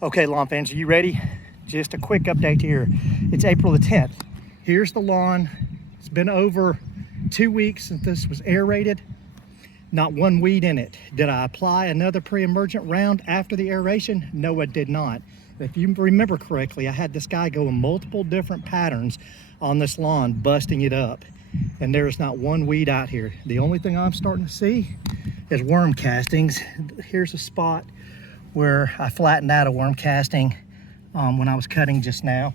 Okay, lawn fans, are you ready? Just a quick update here. It's April the 10th. Here's the lawn. It's been over 2 weeks since this was aerated. Not one weed in it. Did I apply another pre-emergent round after the aeration? No, I did not. If you remember correctly, I had this guy go in multiple different patterns on this lawn, busting it up. And there is not one weed out here. The only thing I'm starting to see is worm castings. Here's a spot where I flattened out a worm casting when I was cutting just now.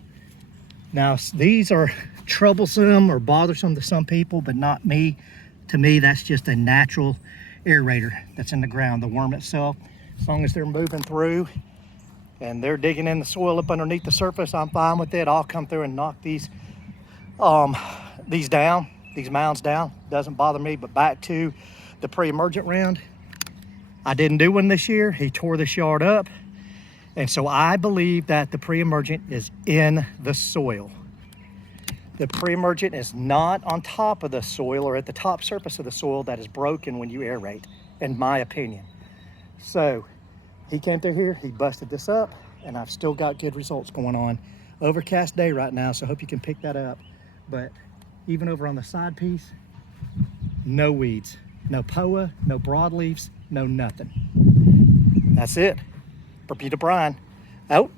Now, these are troublesome or bothersome to some people, but not me. To me, that's just a natural aerator that's in the ground, the worm itself. As long as they're moving through and they're digging in the soil up underneath the surface, I'm fine with it. I'll come through and knock these down, these mounds down. Doesn't bother me. But back to the pre-emergent round. I didn't do one this year. He tore this yard up. And so I believe that the pre-emergent is in the soil. The pre-emergent is not on top of the soil or at the top surface of the soil that is broken when you aerate, in my opinion. So he came through here, he busted this up, and I've still got good results going on. Overcast day right now, so I hope you can pick that up. But even over on the side piece, no weeds, no POA, no broadleaves, no nothing. That's it. Bermuda Brian, out.